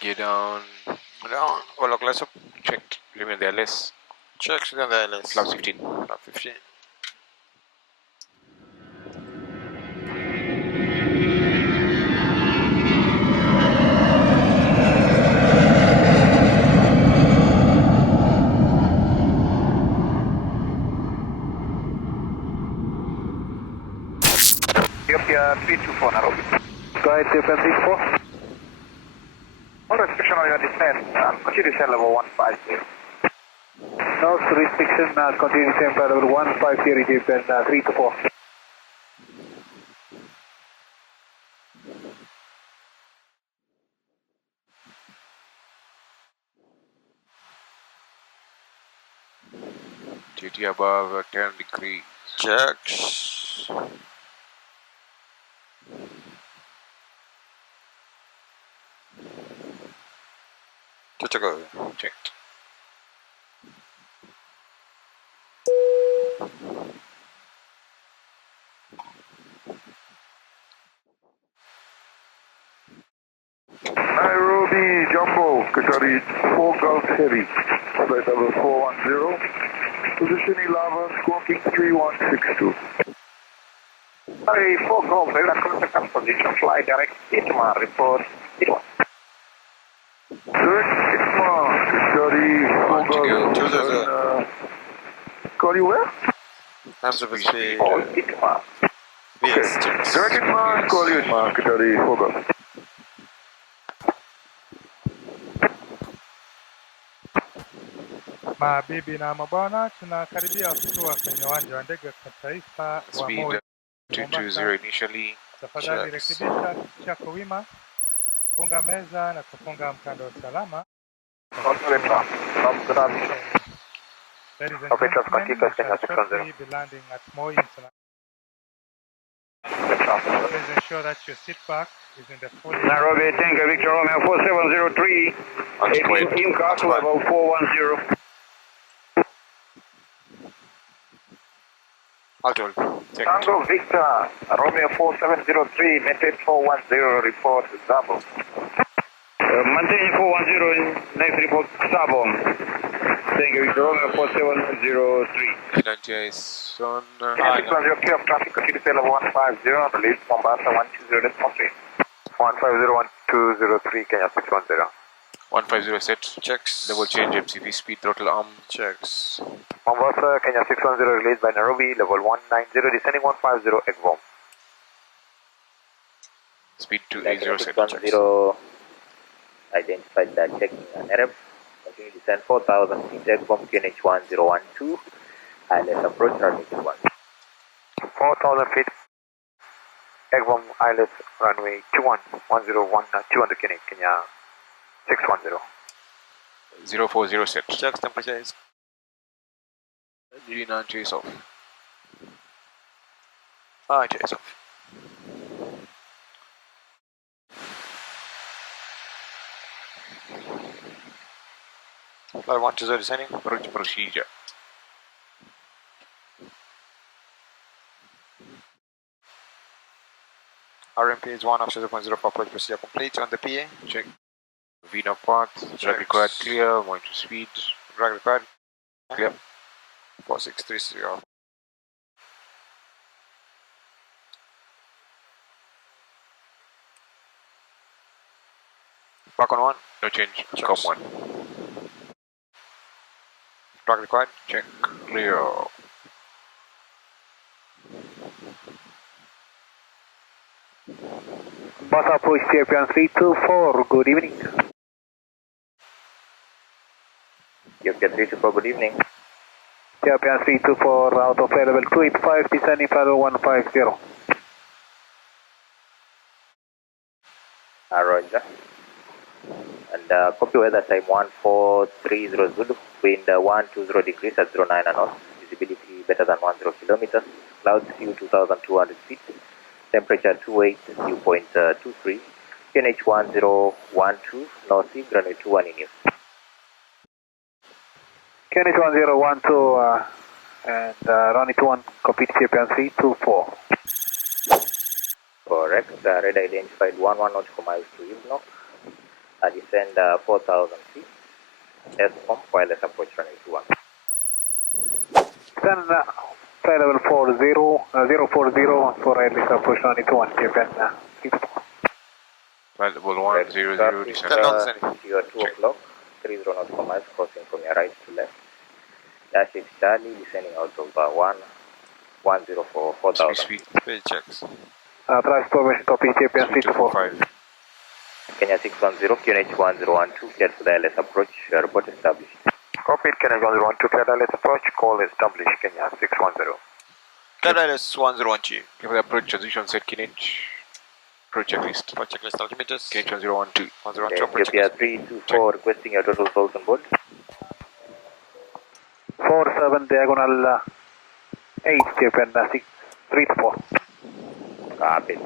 Gear down. Down. Or lock less up. Checked. Remain the LS. Check. Then the LS. Flaps 15. Flap 15. Ethiopia 324 Nairobi. Go ahead, Ethiopia 324. No restriction on your descent. Continue descent level 150. No restriction, continue descent level 150, Ethiopian 324. Duty above 10 degrees. Checks. Check. Checked. Nairobi Jumbo, Qatari 4 Gulf Heavy, flight level 410, position 11, squawking 3162. Sorry, 4 Golf, radar contact position, fly direct, Itma, report, Itma. Direct Itma, Qatari 4 Gulf, call you where? Amsterdam speed. Oh, Itma. Yes, checks. Direct Itma, call you Itma, Qatari 4 Gulf. Mabibi na mabwana, tunakaribia kutua kwenye uwanja wa ndege wa kimataifa wa Speed Moi 220 initially. Tafadhali Checks. rekebisha kiti chako wima, funga meza na kufunga mkanda wa usalama. Ladies and gentlemen, we shall shortly be landing at Moi International. Please ensure that your seat back is in the full. Nairobi, Tango, Victor Romeo 4703, IMCAS level 410. Altitude. Checked. Tango, Victor, Romeo 4703, maintain 410, report, Zabo. Maintain 410, next report, Zabo. Tango, Victor Romeo 4703. 90 is on. Traffic from your clear of traffic, continue to level 150, release Mombasa 120.3. 150-1203, Kenya 610. 150 set. Checks. Level change MCV speed throttle arm. Checks. Mombasa, Kenya 610, released by Nairobi, level 190, descending 150, EGBOM. Speed 280 set. 610, identified that checking an Arab. Continue descend 4,000 feet, EGBOM QNH 1012. ILS approach runway 21. 4,000 feet, EGBOM ILS runway 21, 101, 200 Kenya 610. 040 set. Checks. Temperature is. GD9 chase off. Chase off. Flight 120 descending. Approach procedure. RMP is 1 after 0.04, approach procedure complete on the PA. Check. VNAV path. Drag required clear. Monitor speed. Drag required. Clear. 4630. Back on 1. No change. Checks. Com 1. Drag required. Check. Clear. Bus approach Ethiopian 324, good evening. Ethiopia 324, good evening. Ethiopian 324 out of air level 285, descending level 150. Roger. And copy weather time 1430 Zulu, wind 120 degrees at 09 knots, visibility better than 10 kilometers, clouds few 2,200 feet, temperature 28 dew point 23, QNH 1012, North Sea, runway 21 in use. QNH 1012 and runway 21, copy Ethiopian 324. Correct, radar identified 11 nautical miles to east now. Descend 4,000 feet. S-form, wireless approach runway 21. Then flight level 040 for wireless approach runway 21, Japan. Flight level 100, descend. You are 2 o'clock, 30 knots per mile, crossing from your right to left. Dash 8 Charlie, descending out of 110 for 4,000. Speed. Speed checks. Traffic formation copy, Japan 324. Kenya 610, QNH 1012, cleared for the LS approach, report established. Cockpit, Kenya 1012, clear LS approach, call established, Kenya 610. KLS 1012. Give the approach position set Kinech. Approach checklist. Approach checklist altimeters. Kinech 1012. 102 approach Ethiopia checklist. 324, requesting your total souls on board. 47 diagonal 8, Japan 324. Copy.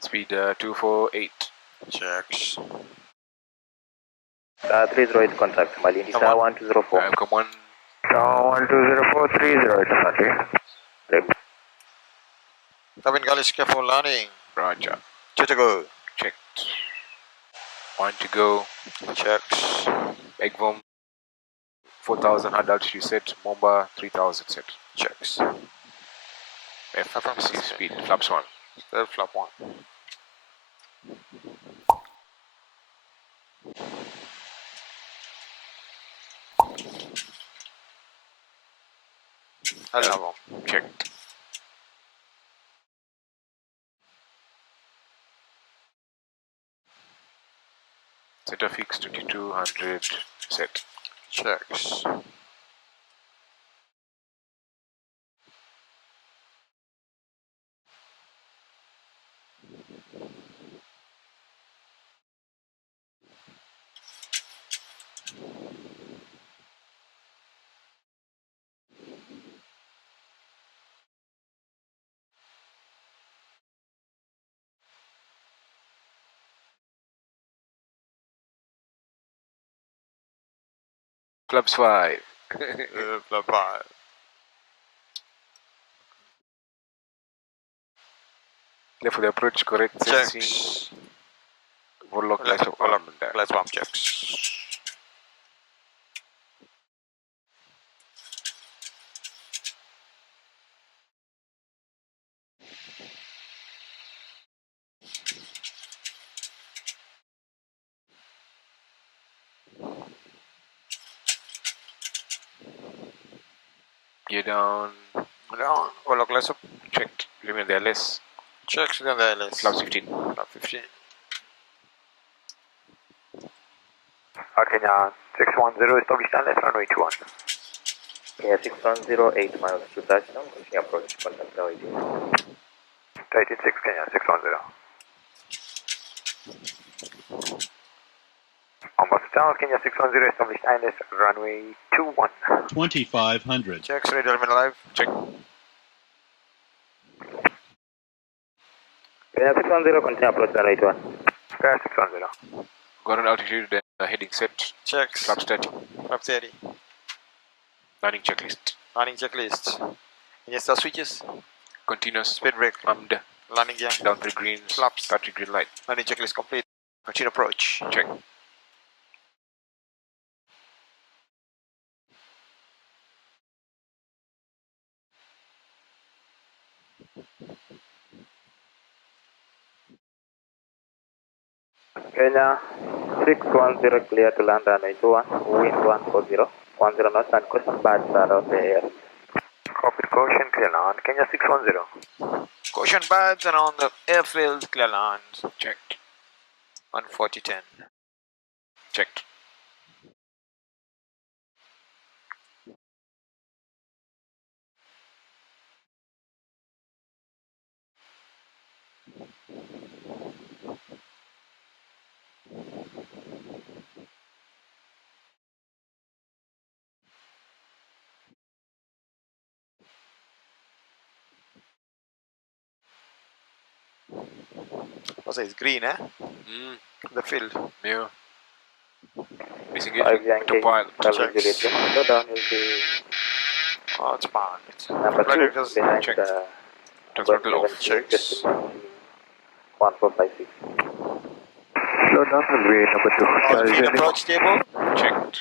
Speed 248. Checks. 30 is contact, Malindi Come Star on. 1204. Come on. 120430, Cabin galley careful landing. Roger. Two to go. Checked. 1 to go. Checks. Egvom 4,000 hard altitude set. Momba 3,000 set. Checks. FRC speed. Flaps 1. Still flap 1. Hello. Checked. Center fix 2200 set. Checks. Flaps 5. Flap 5. Clear for the approach, correct sensing. Checks. Warlock lights of arm. Let's pump checks. Gear down. Down. Warlock lights up. Checked. Limit the LS. Checks again the LS. Flaps 15. Flap 15. Kenya 610, established LS runway 21. Kenya 610, 8 miles to touchdown, pushing approach, contact the waiting. 186 Kenya 610. Mombasa Tower, Kenya 610, established LS runway 21. 2,500. Checks. Radio element alive. Check. Kenya 610, continue approach runway 21. Kenya 610. Got an altitude, then heading set. Checks. Flaps 30. Flap 30. Landing checklist. Landing checklist. Engine start switches. Continuous. Speed brake. Armed. Landing gear. Down 3 greens. Flaps. Start to green light. Landing checklist complete. Continue approach. Check. Kenya 610, clear to land runway 21, wind 140, 10 knots, and caution birds are on the air. Copy, caution, clear land. Kenya 610. Caution birds and on the airfield. Clear land. Checked. 140-10. Checked. Also, it's green, eh? The field. Yeah. 5 Disengaging Yankee, autopilot. Calvin Juliet, slowdown will be Oh, it's parked. number Flight 2 directors. behind check. the Throttle off. Checks. 1456. Shutdown, runway number 2. Altitude approach table. Checked.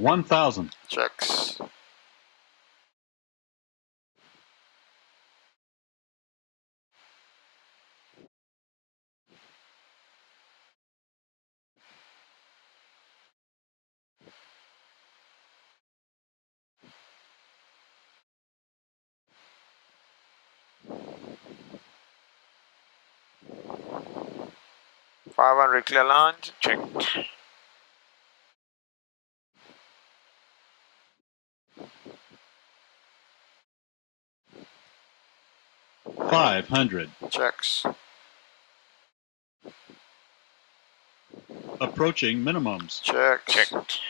$1,000. Checks. $500 clear launch. Checked. $500. Checks. Approaching minimums. Checks. Checked.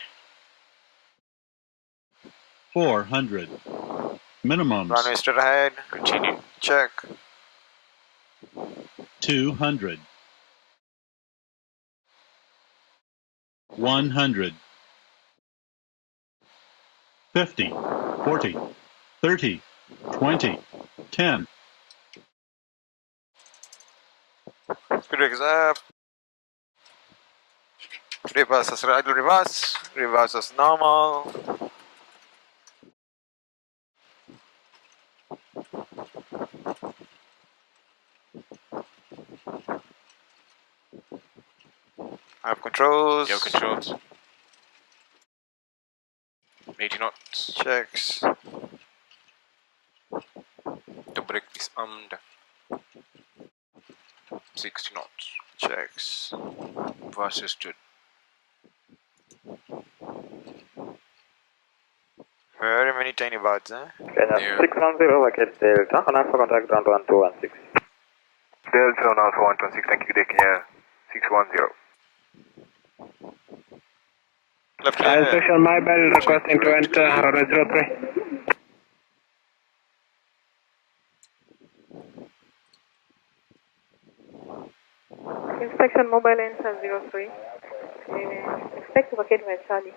400. Minimums. Runway straight ahead. Continue. Check. 200. 100. 50. 40. 30. 20. 10. Speed brake is up. Reverse as idle reverse. Reverse as normal. I have controls. Your controls. 80 knots. Checks. The brake is armed. 60 knots. Checks. Assisted. Very many tiny birds, eh? Kenya Yeah. 610, vacate Delta, on Alpha contact ground 1216. Delta on Alpha 126, thank you, Kenya 610. Left clear. Station Mobile requesting to enter runway 03. Inspection mobile enter 03. Expect to vacate my Charlie.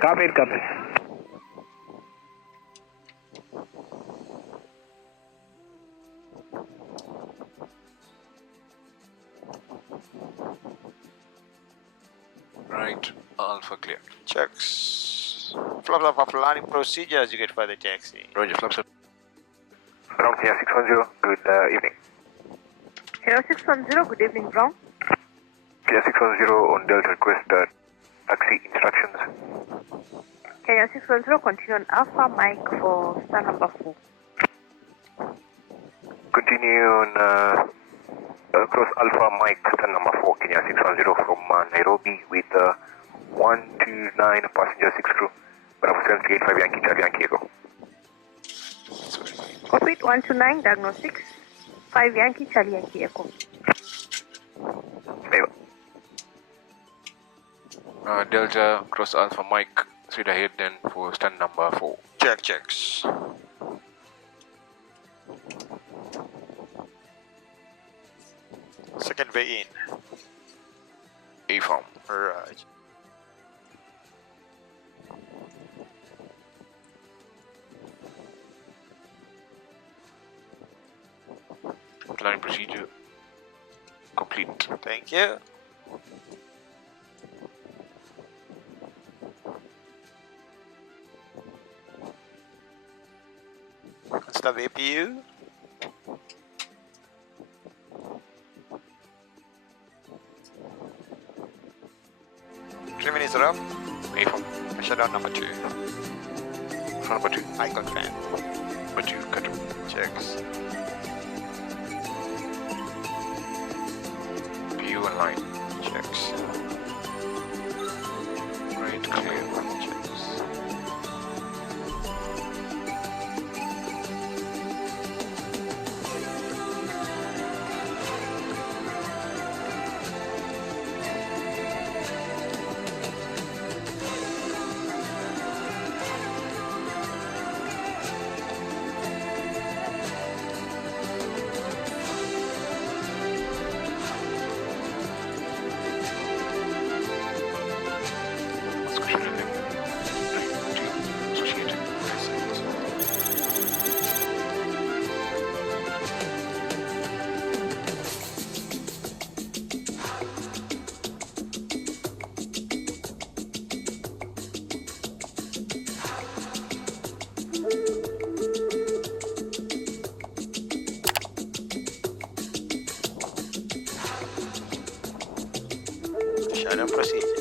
Copy, copy. Right. Alpha clear. Checks. Flaps up after landing procedure as you get for the taxi. Roger. Flaps up. Ground Kenya 610, good evening. Hello 610, good evening, Brown. Kenya 610 on Delta request taxi instructions. Kenya 610, continue on Alpha Mike for star number 4. Continue on cross Alpha Mike, stand number 4, Kenya 610 from Nairobi with 129 passenger 6 crew. Bravo 735 Yankee Charlie Yankee Echo. Cockpit 129, diagnostics, 5 Yankee, Charlie Yankee Echo. Delta cross Alpha Mike. Straight ahead then for stand number 4. Checks. Second way in. A form. Right. Landing procedure complete. Thank you. That's the VPU. Three minutes are up. A form. Shutdown number 2. Number 2. Icon fan. Number 2. Cut. Checks. PU and line. Checks. Right. Clear. Checks. and proceed.